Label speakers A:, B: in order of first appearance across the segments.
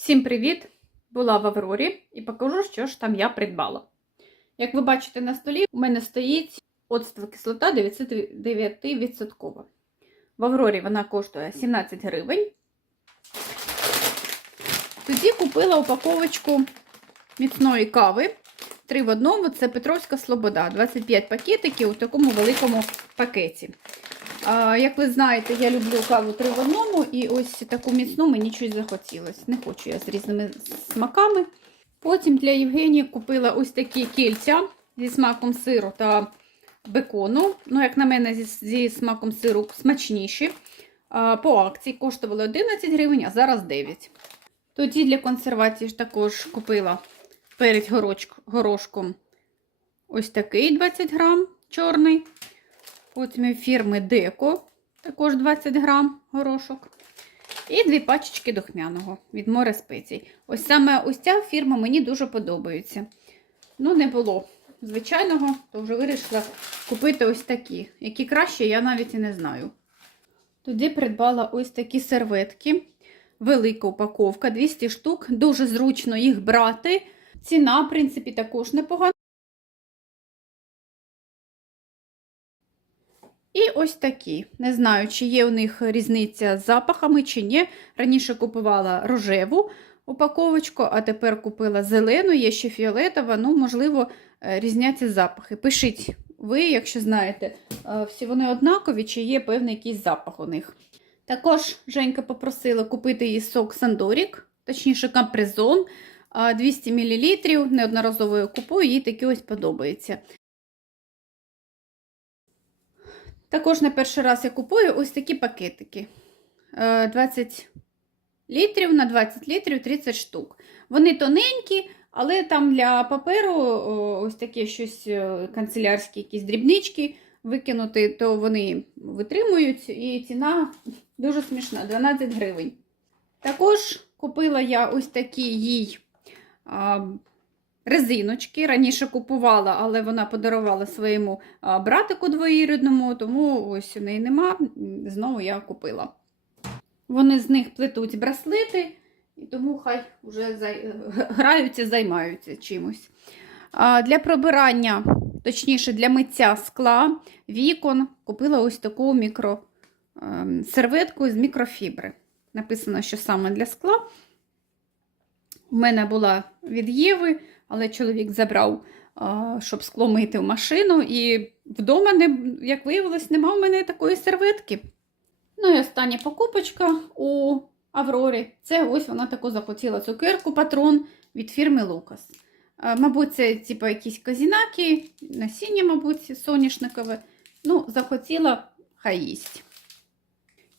A: Всім привіт! Була в Аврорі і покажу, що ж там я придбала. Як ви бачите на столі, у мене стоїть оцтова кислота 99%. В Аврорі вона коштує 17 гривень. Тоді купила упаковочку міцної кави. Три в одному це Петровська Слобода. 25 пакетиків у такому великому пакеті. Як ви знаєте, я люблю каву три і ось таку міцну мені щось захотілося. Не хочу я з різними смаками. Потім для Євгенії купила ось такі кільця зі смаком сиру та бекону. Ну, як на мене, зі, зі смаком сиру смачніші. По акції коштували 11 гривень, а зараз 9. Тоді для консервації ж також купила перед горошком ось такий 20 грам чорний. Потім фірми Деко, також 20 грам горошок. І дві пачечки духмяного від море спецій. Ось саме ось ця фірма мені дуже подобається. Ну, не було звичайного, то вже вирішила купити ось такі. Які краще, я навіть і не знаю. Тоді придбала ось такі серветки. Велика упаковка, 200 штук. Дуже зручно їх брати. Ціна, в принципі, також непогана. І ось такі. Не знаю, чи є у них різниця з запахами, чи ні. Раніше купувала рожеву упаковочку, а тепер купила зелену, є ще фіолетова, ну, можливо, різняться запахи. Пишіть ви, якщо знаєте, всі вони однакові, чи є певний якийсь запах у них. Також Женька попросила купити їй сок Сандорік, точніше, компрезон 200 мл. Неодноразово купую, їй такі ось подобається. Також на перший раз я купую ось такі пакетики. 20 літрів на 20 літрів 30 штук. Вони тоненькі, але там для паперу ось таке щось канцелярські якісь дрібнички викинути, то вони витримують, і ціна дуже смішна 12 гривень. Також купила я ось такі їй резиночки. Раніше купувала, але вона подарувала своєму братику двоюрідному, тому ось у неї нема. Знову я купила. Вони з них плетуть браслети, і тому хай вже зай... граються, займаються чимось. А Для пробирання, точніше, для миття скла, вікон, купила ось таку мікро серветку з мікрофібри. Написано, що саме для скла. У мене була від Єви, але чоловік забрав, щоб скло мити в машину. І вдома, як виявилось, нема в мене такої серветки. Ну і остання покупочка у Аврорі. Це ось вона таку захотіла цукерку патрон від фірми Лукас. Мабуть, це типу, якісь казінаки, насіння, мабуть, соняшникове. Ну, захотіла, хай їсть.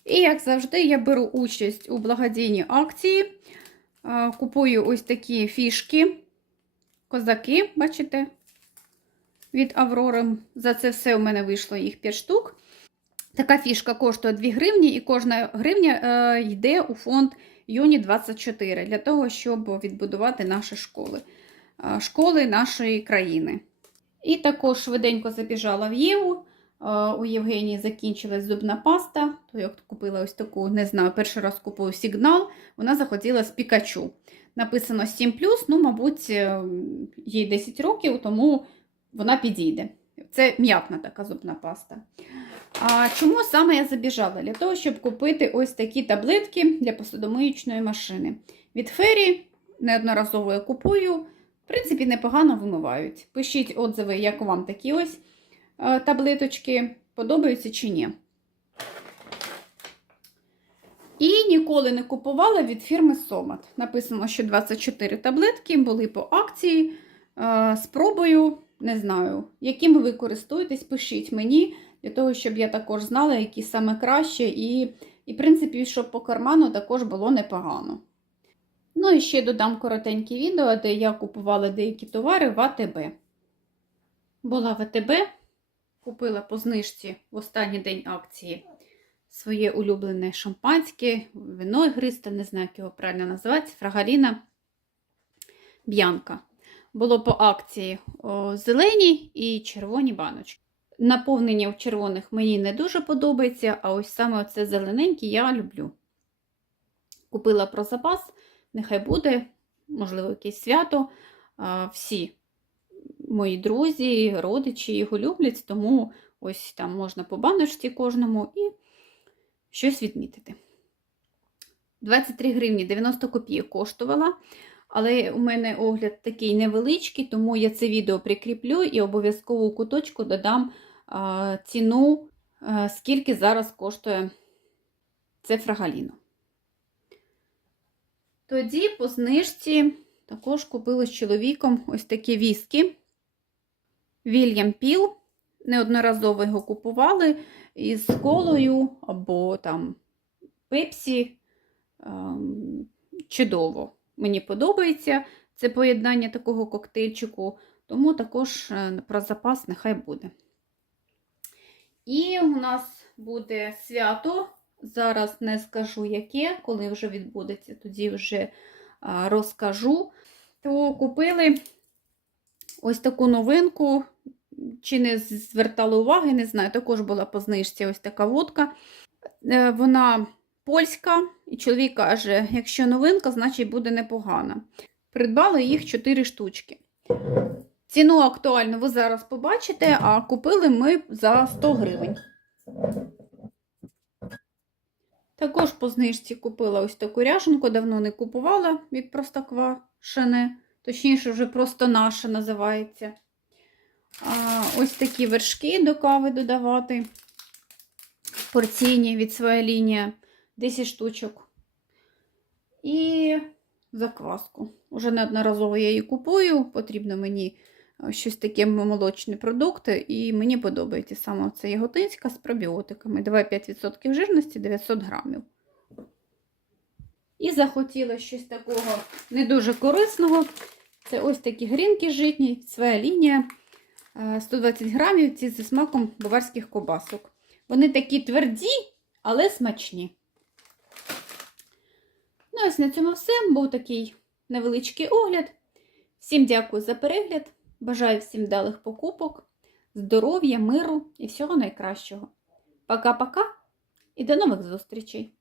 A: І, як завжди, я беру участь у благодійній акції. Купую ось такі фішки, козаки, бачите, від Аврори. За це все у мене вийшло їх 5 штук. Така фішка коштує 2 гривні, і кожна гривня йде у фонд Юні 24 для того, щоб відбудувати наші школи, школи нашої країни. І також швиденько забіжала в Єву. У Євгенії закінчилась зубна паста, то я купила ось таку, не знаю, перший раз купую сигнал, вона захотіла з Пікачу. Написано 7, ну, мабуть, їй 10 років, тому вона підійде. Це м'ятна така зубна паста. А Чому саме я забіжала? Для того, щоб купити ось такі таблетки для посудомиючної машини. Від фері неодноразово я купую, в принципі, непогано вимивають. Пишіть отзиви, як вам такі ось таблеточки, подобаються чи ні. І ніколи не купувала від фірми Сомат. Написано, що 24 таблетки були по акції. Спробую, не знаю, якими ви користуєтесь, пишіть мені, для того, щоб я також знала, які саме краще, і, і в принципі, щоб по карману також було непогано. Ну і ще додам коротеньке відео, де я купувала деякі товари в АТБ. Була в АТБ. Купила по знижці в останній день акції своє улюблене шампанське, вино ігристе, не знаю, як його правильно називати, фрагаліна Б'янка. Було по акції о, зелені і червоні баночки. Наповнення в червоних мені не дуже подобається, а ось саме оце зелененьке я люблю. Купила про запас, нехай буде, можливо, якесь свято. Всі мої друзі, родичі його люблять, тому ось там можна по баночці кожному і щось відмітити. 23 гривні 90 копійок коштувала. Але у мене огляд такий невеличкий, тому я це відео прикріплю і обов'язково у куточку додам ціну, скільки зараз коштує це фрагаліно. Тоді по знижці також купили з чоловіком ось такі віскі. Вільям Піл. Неодноразово його купували із колою або там пепсі. Ем, Чудово. Мені подобається це поєднання такого коктейльчику, тому також е, про запас нехай буде. І у нас буде свято. Зараз не скажу яке, коли вже відбудеться, тоді вже розкажу. То купили ось таку новинку. Чи не звертали уваги, не знаю, також була по знижці ось така водка. Е, Вона польська, і чоловік каже, якщо новинка, значить буде непогана. Придбали їх 4 штучки. Ціну актуальну ви зараз побачите, а купили ми за 100 гривень. Також по знижці купила ось таку ряженку, давно не купувала від Простоквашине, точніше, вже просто наша називається. Ось такі вершки до кави додавати. Порційні від своя лінія. 10 штучок. І закваску. Уже неодноразово я її купую. Потрібно мені щось таке молочні продукти, і мені подобається саме це яготинська з пробіотиками. 2,5% жирності 900 грамів. І захотіла щось такого не дуже корисного. Це ось такі грінки житні, своя лінія. 120 грамів ці зі смаком баварських кобасок. Вони такі тверді, але смачні. Ну, ось на цьому все. Був такий невеличкий огляд. Всім дякую за перегляд. Бажаю всім вдалих покупок, здоров'я, миру і всього найкращого. Пока-пока і до нових зустрічей!